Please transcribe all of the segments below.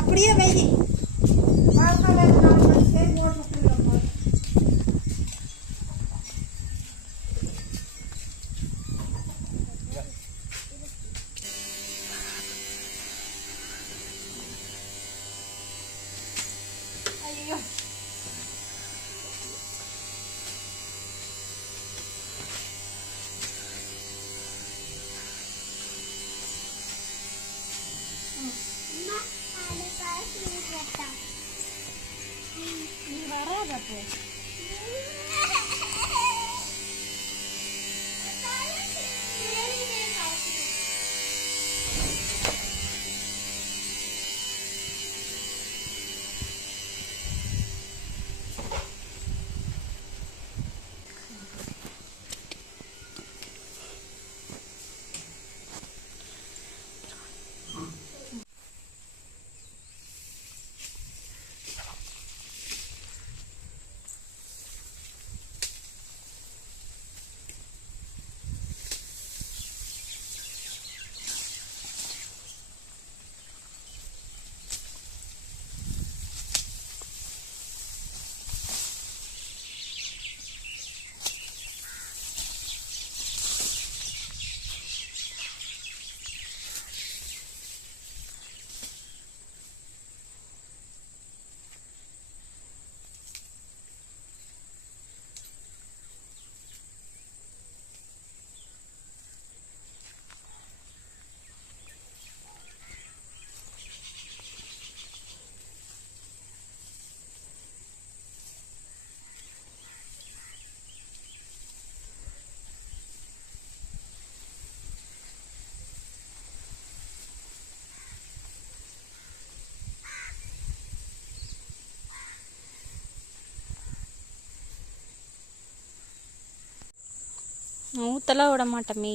அப்படியே வைதி பாவக்காய் சரி போட்டு ஊத்தலாம் விட மாட்டோமே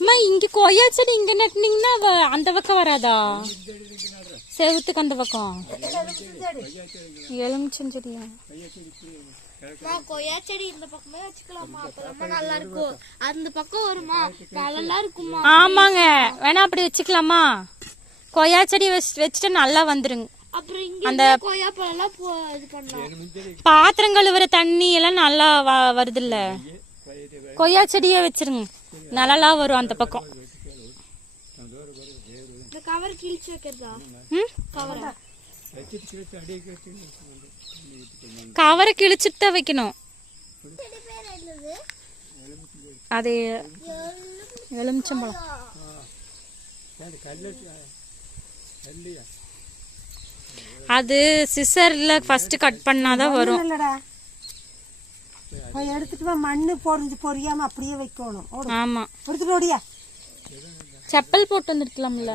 அம்மா இங்க கொய்யா செடி இங்க நட்டுனீங்கன்னா அந்த பக்கம் வராதா? செவுத்துக்கு அந்த பக்கம். எலுமிச்சம் செடியா கொய்யா செடி இந்த பக்கமே வச்சுக்கலாமா அப்ப ரொம்ப நல்லா இருக்கும் அந்த பக்கம் வருமா நல்லா இருக்குமா ஆமாங்க. வேணா அப்படி வச்சுக்கலாமா? கொய்யா செடி வச்சு வச்சுட்டு நல்லா வந்துருங்க. அந்த பாத்திரம் கழுவுற தண்ணி எல்லாம் நல்லா வ- வருதுல்ல. கொய்யா செடியே வச்சிருங்க. நல்லா வரும் அந்த பக்கம். கவர் கிழிச்சிட்டு தான் வைக்கணும். அது எலுமிச்சம்பழம். அது சிசர்ல ஃபர்ஸ்ட் கட் பண்ணாதான் வரும். எடுத்துட்டு வா மண்ணு பொறிஞ்சு பொரியாம அப்படியே வைக்கணும். ஓடு. ஆமா. எடுத்துட்டு ஓடியா. செப்பல் போட்டு வந்துருக்கலாம்ல.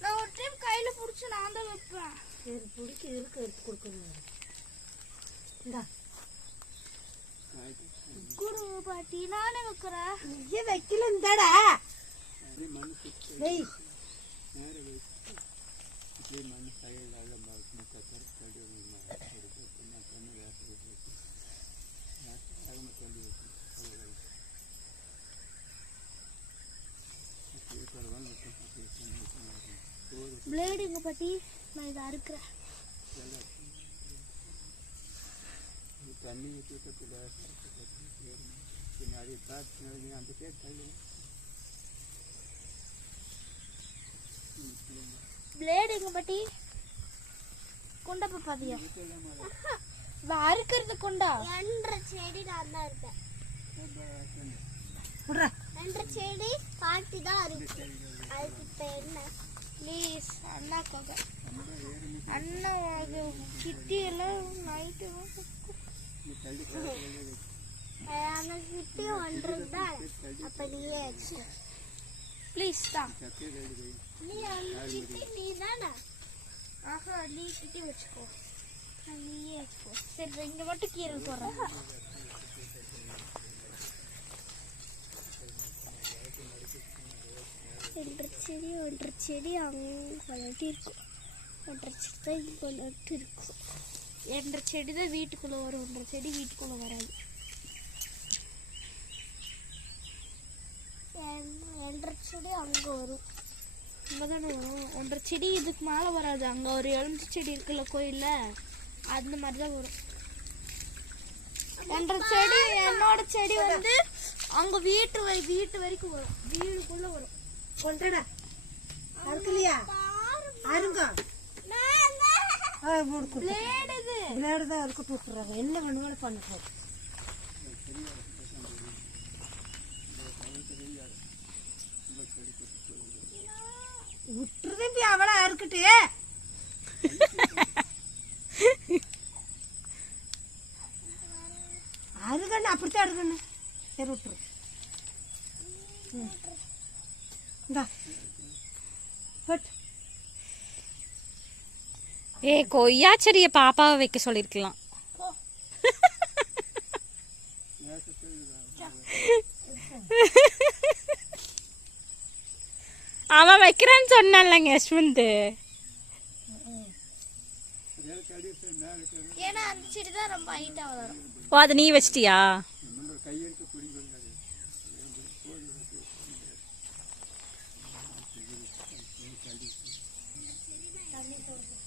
நான் ஒரு டைம் கையில புடிச்சு நான் தான் வைப்பேன். சரி பிடிக்க இருக்கு எடுத்து கொடுக்கணும்? இந்தா. குடுங்க பாட்டி நானே வைக்கிறேன். நீயே வைக்கல இந்தாடா. வெய் பிளேடுங்க பாட்டி. நான் இதை அறுக்கிறேன். பிளேடுங்க பாட்டி? கொண்டா பாப்பாதியா அறுக்கிறது கொண்டா? என்ற செடி நான் தான் இருக்கேன் என்ற செடி பாட்டி தான் இருக்கு அதுக்கு இப்ப என்ன? ப்ளீஸ் அண்ணாக்காக அண்ணா அது கிட்டி எல்லாம் நைட்டு எனக்கு கிட்டி ஒன்றது வச்சு ப்ளீஸ் தான் நீ அந்த கிட்டி நீ தானே ஆஹா நீ கிட்டி வச்சுக்கோ. நீயே வச்சுக்கோ சரி இங்க மட்டும் கீரை போடுறேன். ஒன்றரை செடி ஒன்றரை செடி அங்கே வளர்த்தி இருக்கும் ஒன்றரை செடி தான் இங்கே இருக்கும் ஒன்றரை செடி தான் வீட்டுக்குள்ளே வரும். ஒன்றரை செடி வீட்டுக்குள்ளே வராது. ஒன்றரை செடி அங்கே வரும். அங்கே தானே வரும். ஒன்றரை செடி இதுக்கு மேலே வராது. அங்கே ஒரு எலுமிச்சை செடி இருக்குல்ல கோயிலில்? அந்த மாதிரி தான் வரும். ஒன்றரை செடி என்னோட செடி வந்து அங்க வீட்டு வரை வீட்டு வரைக்கும் வரும். வீடுக்குள்ள வரும். கொண்டடா. அறுக்கலையா? அருங்க பிளேடு தான் தூக்குறாங்க என்ன பண்ணுவாலும் பண்ணிட்டு விட்டுருதம்பி அவளை அறுக்கட்டு அருகண்ணு அப்படித்தான் அருகண்ணு சரி விட்டுரு. இந்தா பட் ஏ கொய்யா செடியை பாப்பாவை வைக்க சொல்லிருக்கலாம். அவன் வைக்கிறேன்னு சொன்னான்லங்க யஷ்வந்த். ஏன்னா அந்த செடி தான் ரொம்ப ஹைட்டா வளரும். ஓ அதை நீ வச்சிட்டியா?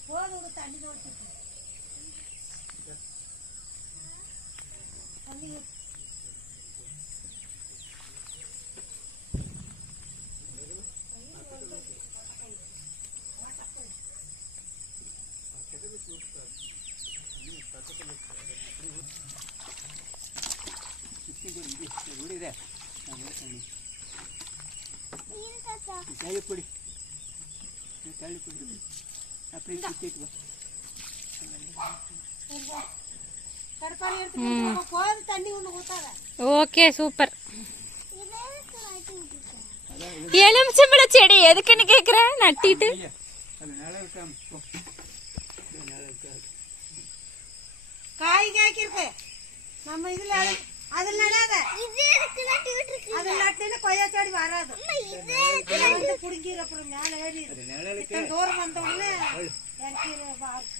ಹೋಗಿ ಹುಡುತ್ತ ಅಲ್ಲಿ ನೋಡ್ತೈತಿ ಅಲ್ಲಿ ನೋಡಿದೆ ನಾನು ಹೇಳ್ತೀನಿ ತಳ್ಳಿ ಕೊಡಿ. சூப்பர். நட்டு விட்டுருக்கேன் எலுமிச்சம்பழ செடி எதுக்குன்னு கேக்குற? நட்டிட்டு. காய் காய்க்கிருக்கு நம்ம இதுல அது- நடாத இதே அது நட்டுன்னு கொய்யா செடி வராது. இதே புடுங்கிற அப்புறம் மேலே ஏறி இத்தனை தூரம் வந்த உடனே இறக்கி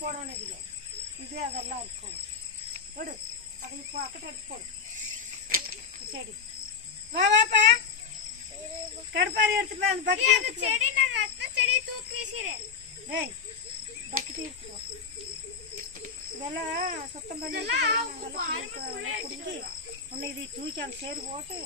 போடணும் இதுக்கு இது அதெல்லாம் இருக்கும். விடு அதை இப்போ அக்கட்ட எடுத்து போடு. சரி வா வாப்பா. கடப்பாரி எடுத்துட்டு வா, அந்த வா. செடி நான் செடி தூக்கி டேய் பக்கெட் எடுத்துட்டு வா. இதெல்லாம் சுத்தம் பண்ணி பிடிங்கி உன்னை இதை தூக்கி அந்த சேரு போட்டு